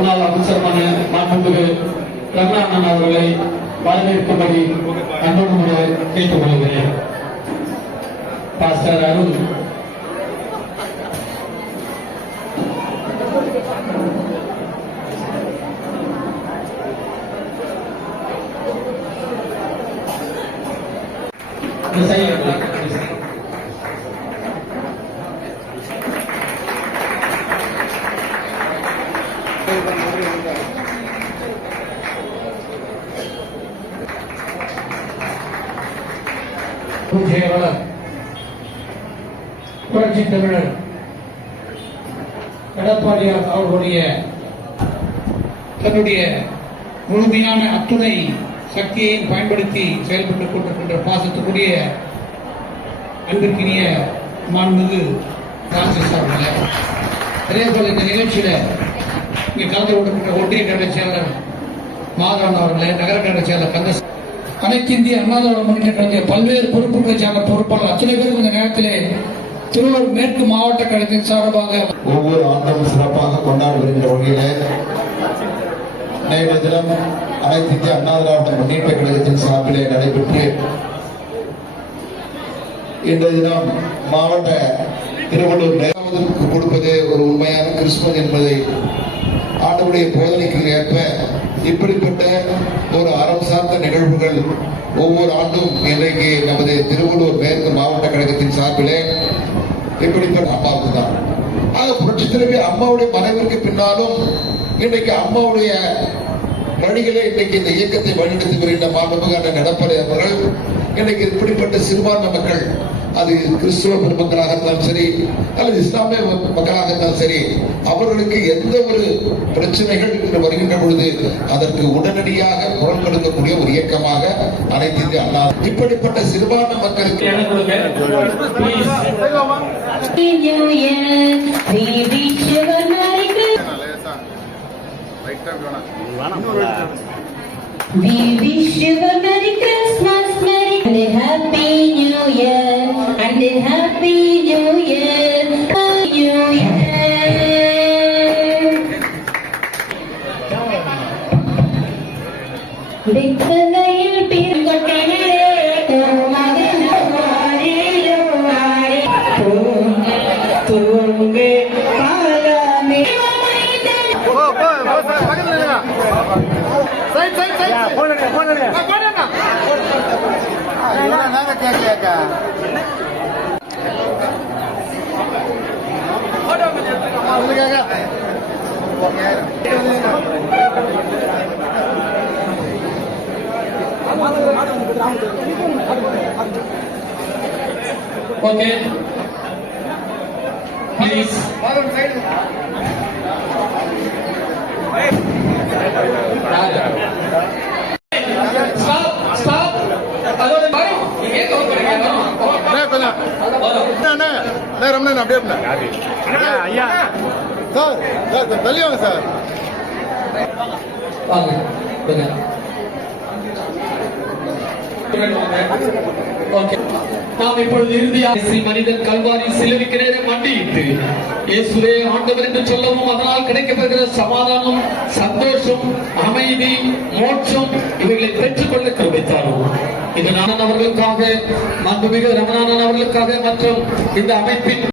முன்னாள் அமைச்சருமான மாண்புமிகு ரங்கநாதன் அவர்களை வரவேற்கும்படி அன்போடு கேட்டுக் கொள்கிறேன். பாஸ்டர் அருள் புரட்சி தமிழர் எடப்பாடியார் அவர்களுடைய தன்னுடைய முழுமையான அத்துணை சக்தியை பயன்படுத்தி செயல்பட்டுக் கொண்டிருக்கின்ற பாசத்துக்குரிய அன்பிற்கினிய மாண்புமிகு ராஜேஷ் அவர்களே, அதே போல இந்த நிகழ்ச்சியில இங்கே கலந்து கொண்டிருக்கின்ற ஒன்றிய கழக செயலர் மாதவன் அவர்களே, நகர கழக செயலர் கந்த, அனைத்து இந்திய அண்ணா திராவிட முன்னேற்ற கழக பல்வேறு பொறுப்புகளை சார்ந்த பொறுப்பாளர் அத்தனை பேரும் இந்த நேரத்திலே திருவள்ளூர் மேற்கு மாவட்ட கழகத்தின் சார்பாக ஒவ்வொரு ஆண்டும் சிறப்பாக கொண்டாடி வருகின்ற வகையிலே நேற்றைய தினம் அனைத்து இந்திய அண்ணா திராவிட முன்னேற்ற கழகத்தின் சார்பிலே நடைபெற்று இன்றைய தினம் மாவட்ட திருவள்ளூர் நேரத்திற்கு கொடுப்பதே ஒரு உண்மையான கிறிஸ்துமஸ் என்பதை ஆண்டவருடைய போதனைக்கு ஏற்ப இப்படிப்பட்ட ஒரு அறம் சார்ந்த நிகழ்வுகள் ஒவ்வொரு ஆண்டும் இன்றைக்கு நமது திருவள்ளூர் மேற்கு மாவட்ட கழகத்தின் சார்பிலே இப்படிப்பட்ட அம்மாவுக்கு தான் புரட்சி தலைவி அம்மாவுடைய மறைவிற்கு பின்னாலும் இன்றைக்கு அம்மாவுடைய வழிகளை இன்றைக்கு இந்த இயக்கத்தை வழிநடத்தி வருகின்ற மாண்புமிகு எடப்பாடி அவர்கள் இன்றைக்கு இப்படிப்பட்ட சிறுபான்மை மக்கள், அது கிறிஸ்துவ பெருமக்களாக இருந்தாலும் சரி அல்லது இஸ்லாமிய மக்களாக இருந்தாலும் சரி, அவர்களுக்கு எந்த ஒரு பிரச்சனைகள் என்று வருகின்ற பொழுது அதற்கு உடனடியாக குரல் கொடுக்கக்கூடிய ஒரு இயக்கமாக அனைத்து இந்திய அண்ணா இப்படிப்பட்ட சிறுபான்மை மக்களுக்கு We wish you a Merry Christmas, Merry and a Happy New Year, and a Happy New Year, Happy New Year. Victoryil pirgottane tomagana vaarilu vaari tunge kalame Okay, please. Stop. Ramanan அப்படியே ஐயா சார் தள்ளி வாங்க sir. நாம் இப்பொழுது இறுதியாக மனிதன் கல்வாரி சிலுவைக்கு மண்டியிட்டு இயேசுவே ஆண்டவர் என்று சொல்லவும் அதனால் கிடைக்கப்பெறுகிற சமாதானம், சந்தோஷம், அமைதி, மோட்சம் இவைகளை பெற்றுக் கொள்ள கிருபைத்தாரும். இது நான் அவர்களுக்காக, மாண்புமிகு ரமணானன் அவர்களுக்காக மற்றும் இந்த அமைப்பின்